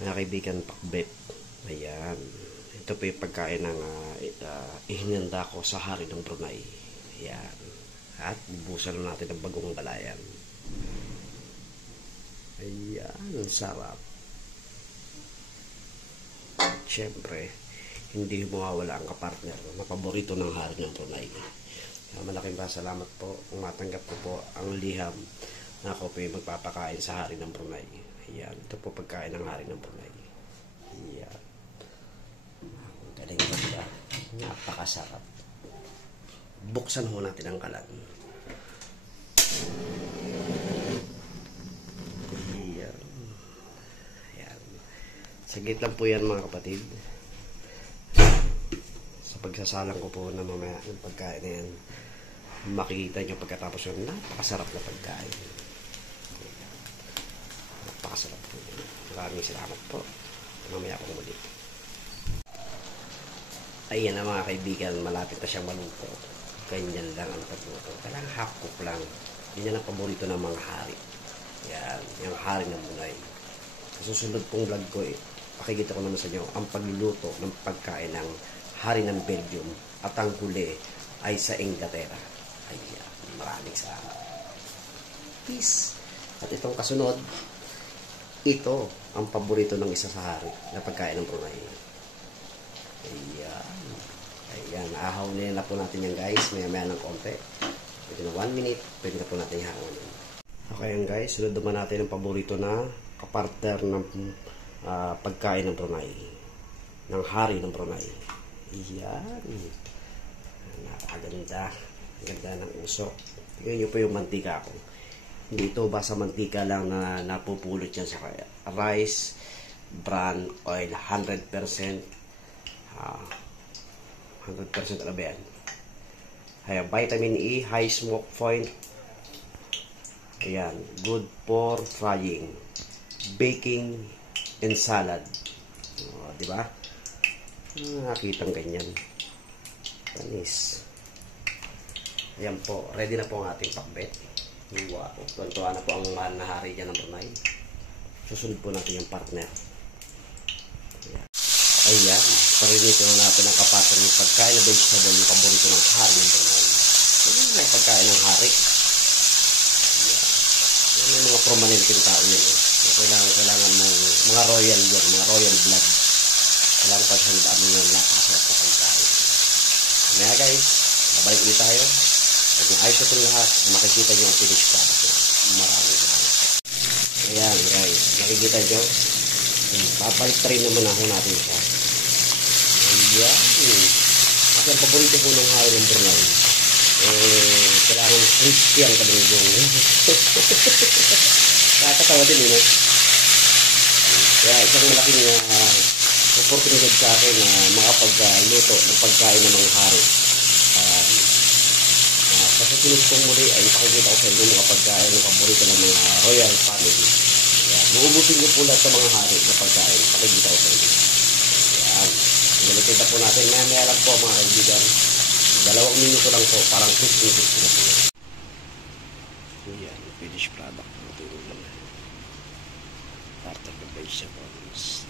Mga kaibigan, pakbet. Ayan. Ito po yung pagkain ng ihinanda ko sa hari ng Brunei. Ayan. At bubusan natin ng bagong galayan. Ayan. Sarap. At syempre, hindi mawawala ang kapartner na paborito ng hari ng Brunei. Malaking salamat po kung matanggap ko po ang liham na ako po yung magpapakain sa hari ng Brunei. Ayan, ito po pagkain ng hari ng Brunei. Ayan. Ang galing ganda. Napakasarap. Buksan ho natin ang kalan. Ayan. Ayan. Saglit lang po yan mga kapatid. Sa pagsasalang ko po na mamaya ng pagkain na yan, makikita nyo pagkatapos yung napakasarap na pagkain. Napakasarap po. Maraming salamat po. Mamaya akong muli. Ayan na mga kaibigan, malapit na siyang maluto. Ganyan lang ang pagluto. Kailangan half cook lang. Yan ang paborito ng mga hari. Yan, yung hari ng Brunei. Sa susunod pong vlog ko, pakikita ko naman sa inyo ang pagluluto ng pagkain ng hari ng Belgium at ang huli ay sa Inglaterra. Ayan, maraming salamat. Peace. At itong kasunod, ito ang paborito ng isa sa hari na pagkain ng Brunei. Ayan. Ayan, ahaw na po natin yan guys. Maya-maya ng konti. Pwede na 1 minute. Pwede na po natin ihawan. Okay yan guys. Sunod naman natin ang paborito na kapartner ng pagkain ng Brunei. Ng hari ng Brunei. Ayan. Napakaganda. Ang ganda ng usok. Tingnan nyo po yung mantika ko. Hindi ito basta mantika lang na napupulot yan sa rice, bran oil, 100%. 100% ano ba yan? Ayan, vitamin E, high smoke point. Ayan, good for frying, baking, and salad. Diba? Nakakitang ganyan. Panis. Ayan po, ready na po ang ating pakbet. Wow, tuwan-tuwa na po ang mahal na hari dyan ng Brunei. Susunod po natin yung partner. Ayan. Ayan, parinito na natin ang kapatid ng pagkain na vegetable yung paborito ng hari ng Brunei. Ayan yung pagkain ng hari. Ayan. Ayan yung mga prominenteng tao yun. Kailangan mong mga royal yun, mga royal blood. Kailangan paghandaan mo yung napakasarap na pagkain. Kaya guys, babalik ulit tayo. Pag naayos itong lahat, makikita nyo ang finished product. Maraming salamat. Ayan guys, nakikita nyo. Babalik rin naman ako natin siya. Ayan. Kasi ang paborito ko ng hari ng Brunei. Kailangan crispy ang kalunggong. Nakakatawa din yun. Kaya isang malaking opportunity sa akin na makapagluto ng pagkain ng mga hari. Sa susunod kong muli ay pakikita ko sa inyo mga pagkain ng paborito ng mga royal family. Ayan. Uubusin nyo po lahat sa mga hari na pagkain. Pakikita ko sa inyo. Ayan. Pinalitita po natin. Maya lang po mga kaibigan. 2 minuto lang po. Parang crispy na po. Ayan. Finished product. Part of the vegetables.